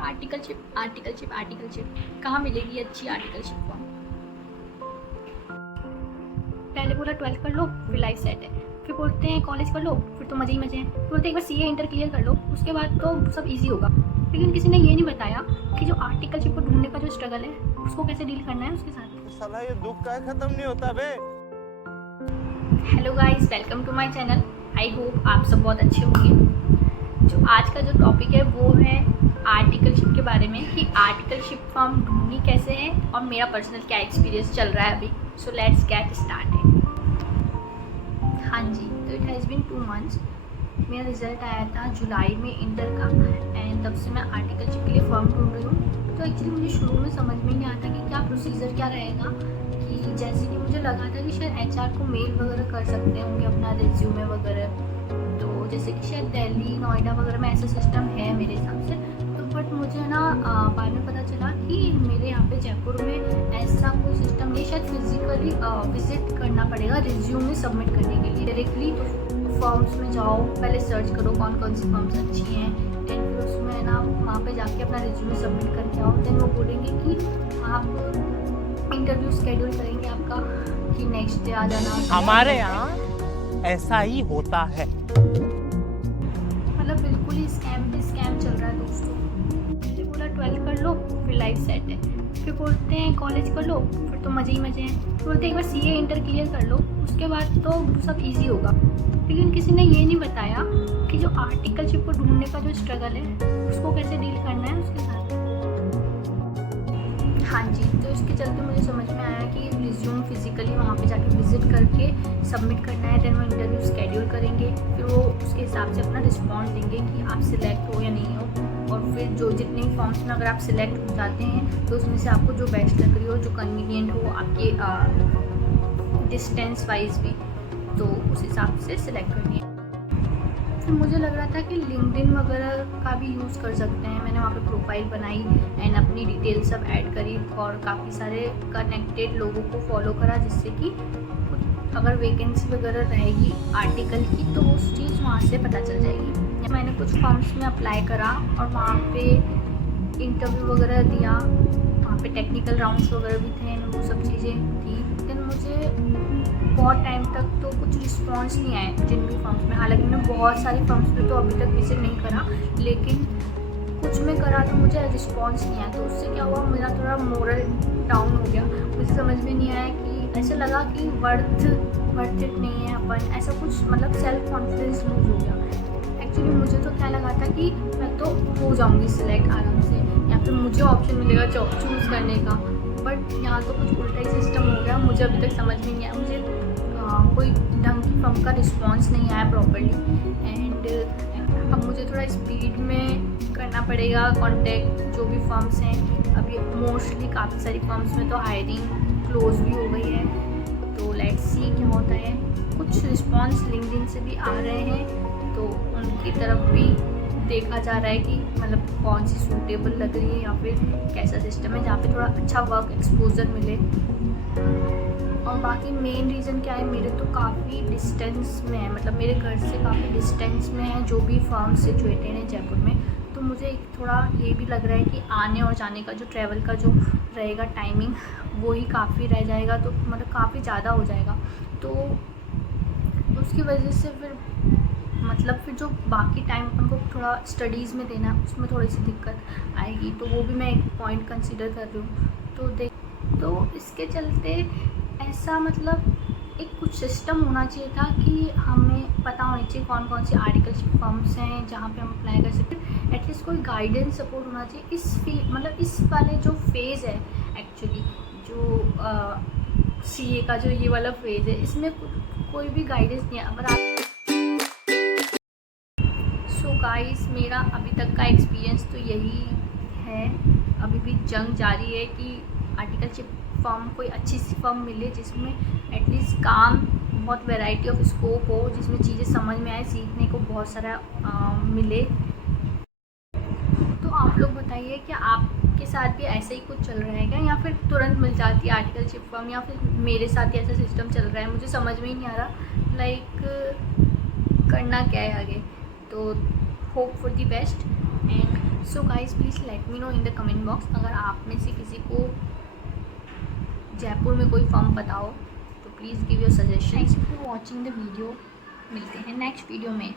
Articleship कहाँ मिलेगी अच्छी आर्टिकलशिप फॉर्म? पहले बोला 12th कर लो फिर लाइफ सेट है, फिर बोलते हैं कॉलेज कर लो फिर तो मज़े ही मज़े हैं, फिर बोलते हैं एक बार सीए इंटर क्लियर कर लो उसके बाद तो सब इजी होगा। लेकिन किसी ने ये नहीं बताया कि जो आर्टिकलशिप को ढूंढने का जो स्ट्रगल है उसको कैसे डील करना है उसके साथ। साला ये दुख का खत्म नहीं होता बे। Hello guys, welcome to my channel. I hope आप सब बहुत अच्छे होंगे। जो आज का जो टॉपिक है वो है आर्टिकलशिप के बारे में कि आर्टिकलशिप फॉर्म ढूंढनी कैसे है और मेरा पर्सनल क्या एक्सपीरियंस चल रहा है अभी। So let's get started. हाँ जी, तो इट हैज़ बीन 2 months। मेरा रिज़ल्ट आया था जुलाई में इंटर का एंड तब से मैं आर्टिकलशिप के लिए फॉर्म ढूंढ रही हूँ। तो एक्चुअली मुझे शुरू में समझ में नहीं आता कि क्या प्रोसीजर क्या रहेगा, कि जैसे कि मुझे लगा था कि शायद एचआर को मेल वगैरह कर सकते होंगे अपना रिज्यूमे वगैरह, तो जैसे कि शायद दिल्ली नोएडा वगैरह में ऐसा सिस्टम है मेरे हिसाब से। तो बट मुझे ना बाद में पता चला कि मेरे यहाँ पे जयपुर में ऐसा कोई सिस्टम नहीं, शायद फिजिकली विजिट करना पड़ेगा रिज्यूमे सबमिट करने के लिए डायरेक्टली। तो फॉर्म्स में जाओ, पहले सर्च करो कौन कौन सी फॉर्म्स अच्छी हैं एंड फिर उसमें ना वहाँ पे जाके अपना रिज्यूमे सबमिट करके आओ। देन वो बोलेंगे कि आप इंटरव्यू स्केड्यूल करेंगे आपका कि नेक्स्ट डे आ जाना। हमारे यहाँ ऐसा ही होता है। मतलब बिल्कुल ही स्कैम पे स्कैम चल रहा है दोस्तों। फिर बोला 12th कर लो फिर लाइफ सेट है, फिर बोलते हैं कॉलेज कर लो फिर तो मज़े ही मज़े हैं, फिर बोलते हैं एक बार सीए इंटर क्लियर कर लो उसके बाद तो सब इजी होगा। लेकिन किसी ने ये नहीं बताया कि जो आर्टिकलशिप को ढूंढने का जो स्ट्रगल है उसको कैसे डील करना है उसके साथ। हाँ जी, तो इसके चलते मुझे समझ में आया कि रिज्यूम फिजिकली वहाँ पे जाके विजिट करके सबमिट करना है। देन वो इंटरव्यू स्केड्यूल करेंगे, फिर वो उसके हिसाब से अपना रिस्पॉन्स देंगे कि आप सिलेक्ट हो या नहीं हो। और फिर जो जितने फॉर्म्स में अगर आप सिलेक्ट हो जाते हैं तो उसमें से आपको जो बेस्ट लग रही हो, जो कन्वीनियंट हो आपके डिस्टेंस वाइज भी, तो उस हिसाब से सिलेक्ट करनी है। फिर मुझे लग रहा था कि लिंक्डइन वगैरह का भी यूज़ कर सकते हैं। मैंने वहाँ पे प्रोफाइल बनाई एंड अपनी डिटेल सब ऐड करी और काफ़ी सारे कनेक्टेड लोगों को फॉलो करा, जिससे कि अगर वैकेंसी वगैरह रहेगी आर्टिकल की तो उस चीज़ वहाँ से पता चल जाएगी। मैंने कुछ फॉर्म्स में अप्लाई करा और वहाँ पे इंटरव्यू वगैरह दिया, वहाँ पे टेक्निकल राउंड्स वगैरह भी थे, वो सब चीज़ें थी। लेकिन मुझे बहुत टाइम तक तो कुछ रिस्पॉन्स नहीं आया जिन भी फॉर्म्स में। हालांकि मैंने बहुत सारी फॉर्म्स में तो अभी तक विजिट नहीं करा, लेकिन कुछ में करा तो मुझे रिस्पॉन्स नहीं आया। तो उससे क्या हुआ, मेरा थोड़ा मोरल डाउन हो गया। मुझे समझ में नहीं आया कि ऐसे लगा कि वर्थ इट नहीं है अपन, ऐसा कुछ मतलब सेल्फ कॉन्फिडेंस लूज हो गया। एक्चुअली मुझे तो क्या लगा था कि मैं तो हो जाऊँगी सिलेक्ट आराम से, या फिर मुझे ऑप्शन मिलेगा चूज़ करने का। बट यहाँ तो कुछ उल्टा ही सिस्टम हो गया। मुझे अभी तक समझ में नहीं आया, मुझे कोई ढंग की फर्म का रिस्पॉन्स नहीं आया प्रॉपर्ली। एंड अब मुझे थोड़ा स्पीड में करना पड़ेगा कांटेक्ट जो भी फर्म्स हैं। अभी मोस्टली काफ़ी सारी फर्म्स में तो हायरिंग क्लोज भी हो गई है, तो लेट्स सी क्या होता है। कुछ रिस्पॉन्स लिंक्डइन से भी आ रहे हैं, तो उनकी तरफ भी देखा जा रहा है कि मतलब कौन सी सूटेबल लग रही है या फिर कैसा सिस्टम है जहाँ पे थोड़ा अच्छा वर्क एक्सपोजर मिले। और बाकी मेन रीज़न क्या है, मेरे तो काफ़ी डिस्टेंस में है, मतलब मेरे घर से काफ़ी डिस्टेंस में है जो भी फर्म सिचुएटेड है जयपुर में। तो मुझे थोड़ा ये भी लग रहा है कि आने और जाने का जो ट्रैवल का जो रहेगा टाइमिंग वो ही काफ़ी रह जाएगा, तो मतलब काफ़ी ज़्यादा हो जाएगा। तो उसकी वजह से फिर मतलब फिर जो बाकी टाइम अपन को थोड़ा स्टडीज़ में देना है उसमें थोड़ी सी दिक्कत आएगी। तो वो भी मैं एक पॉइंट कंसिडर कर रही हूँ। तो इसके चलते ऐसा मतलब एक कुछ सिस्टम होना चाहिए था कि हमें पता होनी चाहिए कौन कौन सी आर्टिकलशिप फर्म्स हैं जहाँ पे हम अप्लाई कर सकते हैं। एटलीस्ट कोई गाइडेंस सपोर्ट होना चाहिए मतलब इस वाले जो फेज़ है एक्चुअली, जो सीए का जो ये वाला फेज़ है, इसमें कोई भी गाइडेंस नहीं है। अगर आप गाइस, मेरा अभी तक का एक्सपीरियंस तो यही है। अभी भी जंग जारी है कि आर्टिकलशिप फर्म कोई अच्छी सी फर्म मिले जिसमें एटलीस्ट काम बहुत वैरायटी ऑफ स्कोप हो, जिसमें चीज़ें समझ में आए, सीखने को बहुत सारा मिले। तो आप लोग बताइए कि आपके साथ भी ऐसा ही कुछ चल रहा है क्या, या फिर तुरंत मिल जाती है आर्टिकलशिप फर्म, या फिर मेरे साथ ही ऐसा सिस्टम चल रहा है। मुझे समझ में ही नहीं आ रहा लाइक करना क्या है आगे। तो hope for the best. And so guys please let me know in the comment box अगर आप में से किसी को जयपुर में कोई फॉर्म पता हो तो please give your suggestion. Thanks for watching the video. मिलते हैं नेक्स्ट वीडियो में।